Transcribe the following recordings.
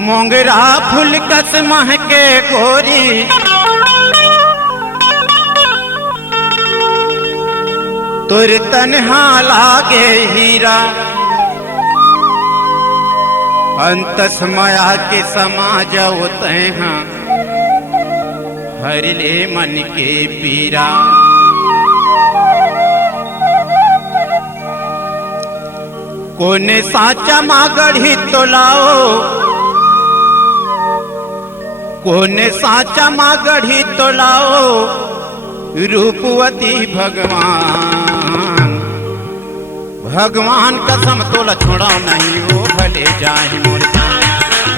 मोंगरा फूल कस महके गोरी, तुर तन्हा लागे हीरा। अंतस माया के समाज हैं, हर ले मन के पीरा। कोने साचा मागढ़ी तो लाओ, कोने साचा मागढ़ी तो लाओ, रूपवती भगवान। भगवान कसम तोला छोड़ाओ नहीं, वो भले जाहि मोर जान।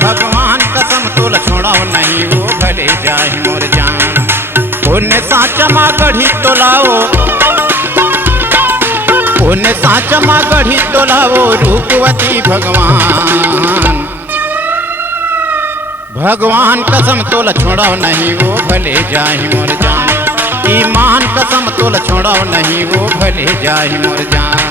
भगवान कसम तोला छोड़ाओ नहीं, वो भले जाहि मोर जान। कोने साचा मागढ़ी तो लाओ, कोने साचा मागढ़ी तो लाओ, रूपवती भगवान। भगवान कसम तोला छोड़ाओ नहीं, वो भले जाहि मोर जान। ईमान कसम तोला छोड़ाओ नहीं, वो भले जाहि मोर जान।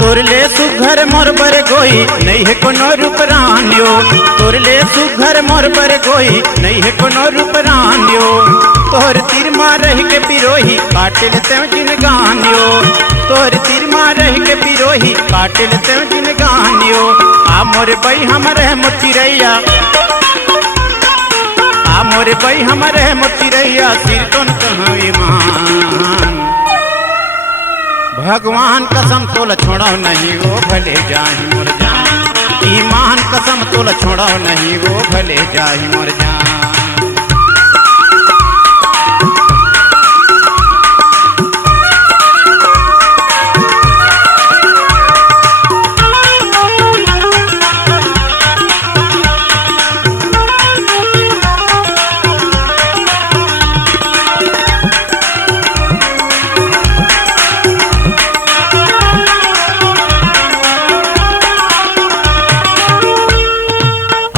तोरले सुघर मोर बर गोई, नहीं है कोनो रूप रानियो। तोरले सुघर मोर बर गोई, नहीं है कोनो रूप रानियो। तोहर तीर मारह के पिरोही, काटिल तें जिन गानियो। तोहर तीर मारह के पिरोही, काटिल तें जिन गानियो। आ मोर बई हमरे मोचिरैया, आ मोर बई हमरे मोचिरैया, सिर तोन कहाँ ईमान। भगवान कसम तोला छोड़ाओ नहीं, वो भले जाहि मोर जान। ईमान कसम तोला छोड़ाओ नहीं, वो भले जाहि मोर जान।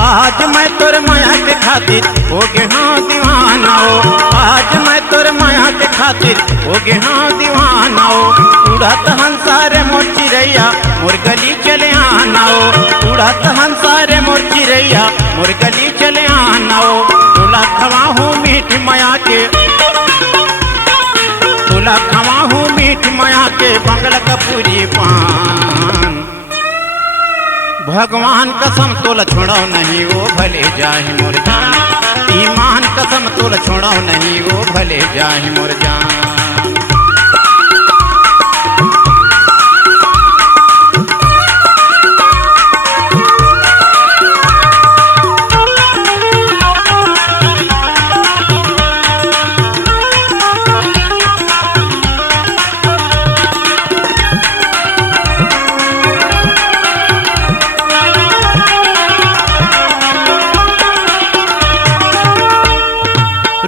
आज मैं तोर माया के खातिर हो गे हाँ दीवाना हो। आज मैं तोर माया के खातिर हो गे हाँ दीवाना हो। उड़त हंसारे मोर चिरैया, मोर गली चले आना हो। उड़त हंसारे मोर चिरैया, मोर गली चले आना हो। तोला खवा हूँ मीठ माया के, तोला खवा हूँ मीठ माया के, बंगला कपूरी पान। भगवान कसम तोला छोड़ाओ नहीं, वो भले जाहि मोर जान। ईमान कसम तोला छोड़ाओ नहीं, वो भले जाहि मोर जान।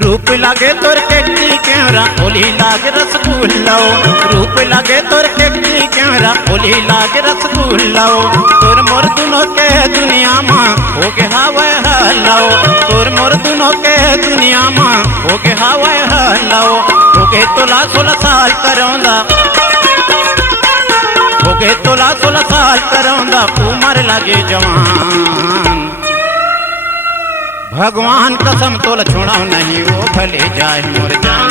रूप लागे तोर केटी केवरा, ओली लागे रसगुल्ला। रूप लागे तोर केटी केवरा, ओली लागे रसगुल्ला। तोर मोर दुनो के दुनिया माँ हो गे हवाए हल्लाओ। तोर मोर दुनो के दुनिया माँ हो गे हवाए हल्लाओ। हो गे तोला 16 साल करौंदा, हो गे तोला 16 साल करौंदा, उमर लागे जवान। भगवान कसम तोला छोड़ाओ नहीं, वो भले जाहि मोर जान।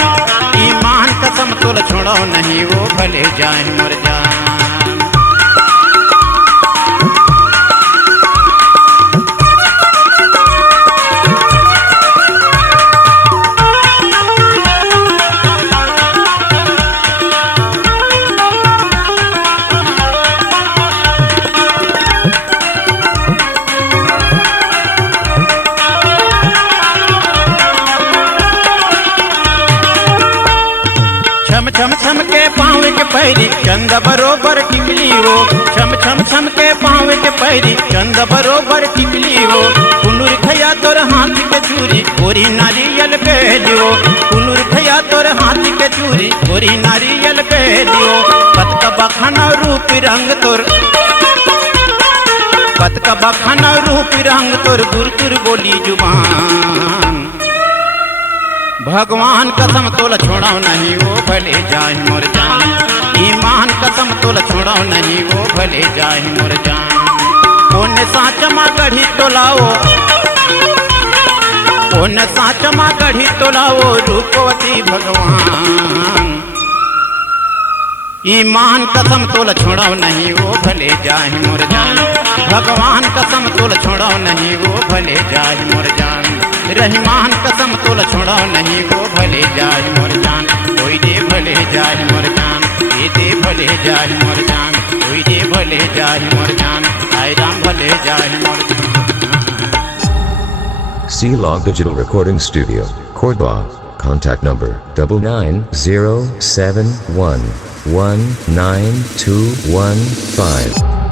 ईमान कसम तोला छोड़ाओ नहीं, वो भले जाहि मोर जान। छम छम छम के पाँव के पैरी, चंद बरो बैरी चंद बरोबर टिकली हो कुनुर खया तोर हाथ के चूरी गोरी नारियल पे लियो कुनुर खया तोर हाथ के चूरी गोरी नारियल पे लियो पत का बखाना रूप रंग तोर पत का बखाना रूप रंग तोर गुरतुर बोली जुबान भगवान कसम तोल छोड़ाओ नहीं वो भले जाए मोर जान ईमान कसम तोल छोड़ाओ नहीं वो भले जाए मोर जान कौन साचमा गढ़ी तोलाओ कौन साचमा गढ़ी तोलाओ रूपवती भगवान ईमान कसम तोल छोड़ाओ नहीं वो भले जाए मोर जान भगवान कसम तोल छोड़ाओ नहीं वो भले जाए मोर जान रहीमान कसम तोल छोड़ाओ नहीं वो भले जाए मोर जान कोई दे भले जाए मोर जान ये दे भले जाए मोर जान कोई दे भले जाए मोर जान आय राम भले जाए मोर जान C-Log Digital Recording Studio, Cordoba. Contact number 99071192115.